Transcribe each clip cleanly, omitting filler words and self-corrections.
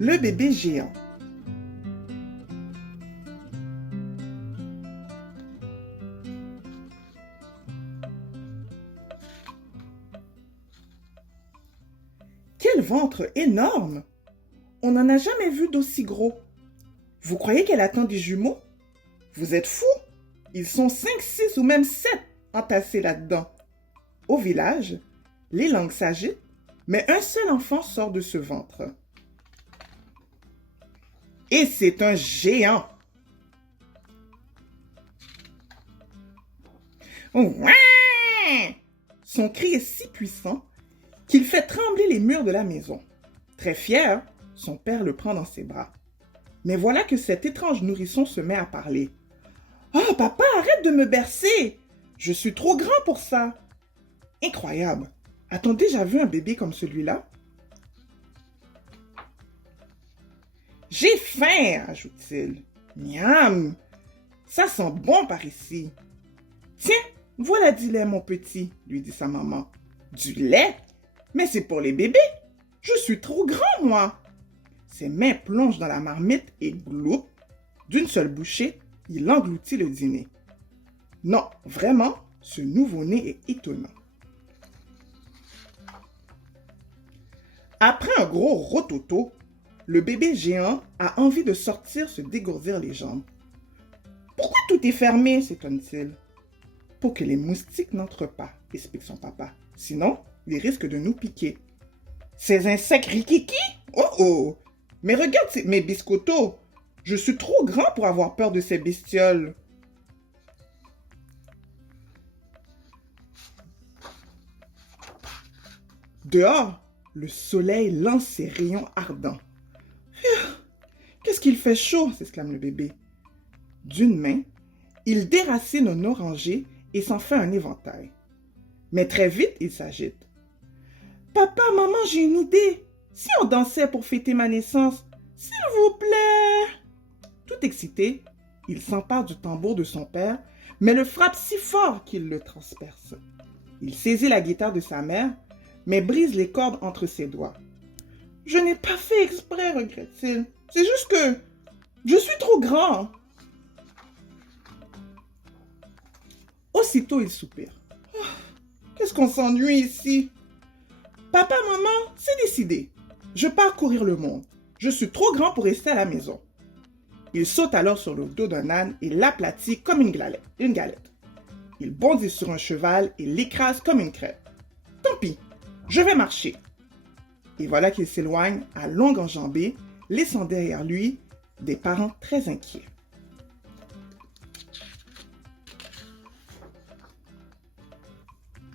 Le bébé géant. Quel ventre énorme! On n'en a jamais vu d'aussi gros. Vous croyez qu'elle attend des jumeaux? Vous êtes fous! Ils sont 5, 6 ou même 7 entassés là-dedans. Au village, les langues s'agitent, mais un seul enfant sort de ce ventre. Et c'est un géant! Ouah! Son cri est si puissant qu'il fait trembler les murs de la maison. Très fier, son père le prend dans ses bras. Mais voilà que cet étrange nourrisson se met à parler. « Oh, papa, arrête de me bercer! Je suis trop grand pour ça! » Incroyable! A-t-on déjà vu un bébé comme celui-là? « J'ai faim! » ajoute-t-il. « Miam! Ça sent bon par ici! »« Tiens, voilà du lait, mon petit, » lui dit sa maman. « Du lait? Mais c'est pour les bébés! Je suis trop grand, moi! » Ses mains plongent dans la marmite et gloup, d'une seule bouchée, il engloutit le dîner. Non, vraiment, ce nouveau-né est étonnant. Après un gros rototo, le bébé géant a envie de sortir se dégourdir les jambes. « Pourquoi tout est fermé ?» s'étonne-t-il. « Pour que les moustiques n'entrent pas, » explique son papa. « Sinon, ils risquent de nous piquer. »« Ces insectes rikiki? Oh oh! Mais regarde mes biscottos! Je suis trop grand pour avoir peur de ces bestioles. » Dehors, le soleil lance ses rayons ardents. « Qu'est-ce qu'il fait chaud !» s'exclame le bébé. D'une main, il déracine un oranger et s'en fait un éventail. Mais très vite, il s'agite. « Papa, maman, j'ai une idée. Si on dansait pour fêter ma naissance, s'il vous plaît !» Tout excité, il s'empare du tambour de son père, mais le frappe si fort qu'il le transperce. Il saisit la guitare de sa mère, mais brise les cordes entre ses doigts. « Je n'ai pas fait exprès, regrette-t-il. C'est juste que je suis trop grand. » Aussitôt, il soupire. Oh, qu'est-ce qu'on s'ennuie ici? Papa, maman, c'est décidé. Je pars courir le monde. Je suis trop grand pour rester à la maison. Il saute alors sur le dos d'un âne et l'aplatit comme une galette. Il bondit sur un cheval et l'écrase comme une crêpe. Tant pis, je vais marcher. Et voilà qu'il s'éloigne à longue enjambée, laissant derrière lui des parents très inquiets.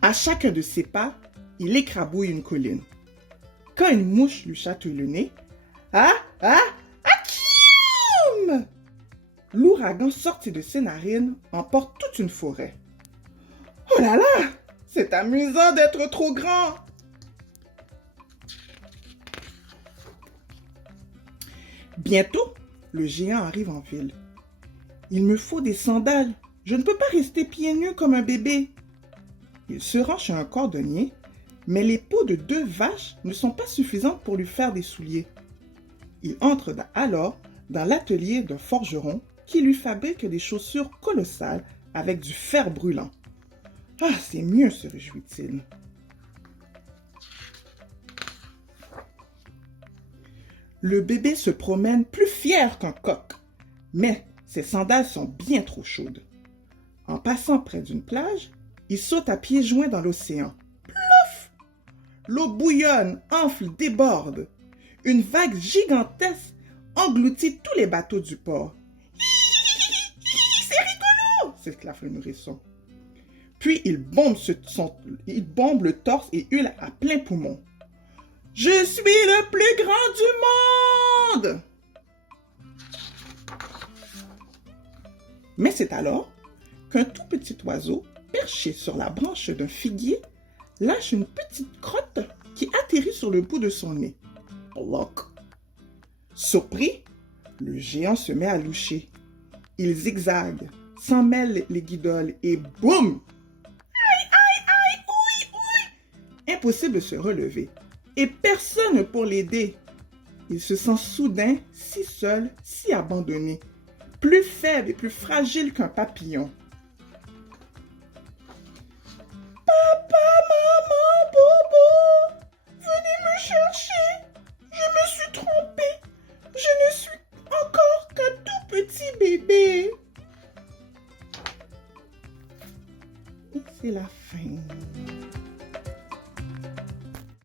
À chacun de ses pas, il écrabouille une colline. Quand une mouche lui chatouille le nez, Akioum! L'ouragan sorti de ses narines emporte toute une forêt. Oh là là! C'est amusant d'être trop grand! Bientôt, le géant arrive en ville. Il me faut des sandales. Je ne peux pas rester pieds nus comme un bébé. Il se rend chez un cordonnier, mais les peaux de 2 vaches ne sont pas suffisantes pour lui faire des souliers. Il entre alors dans l'atelier d'un forgeron qui lui fabrique des chaussures colossales avec du fer brûlant. « Ah, c'est mieux, » se réjouit-il. Le bébé se promène plus fier qu'un coq, mais ses sandales sont bien trop chaudes. En passant près d'une plage, il saute à pieds joints dans l'océan. Plouf! L'eau bouillonne, enfle, déborde. Une vague gigantesque engloutit tous les bateaux du port. « C'est rigolo !» s'exclame le nourrisson. Puis il bombe le torse et hurle à plein poumon. « Je suis le plus grand du monde !» Mais c'est alors qu'un tout petit oiseau, perché sur la branche d'un figuier, lâche une petite crotte qui atterrit sur le bout de son nez. Bloc. Surpris, le géant se met à loucher. Il zigzague, s'en mêle les guidoles et boum! Aïe, aïe, aïe, ouïe, ouïe! Impossible de se relever. Et personne pour l'aider. Il se sent soudain si seul, si abandonné, plus faible et plus fragile qu'un papillon. Papa, maman, Bobo, venez me chercher. Je me suis trompée. Je ne suis encore qu'un tout petit bébé. Et c'est la fin.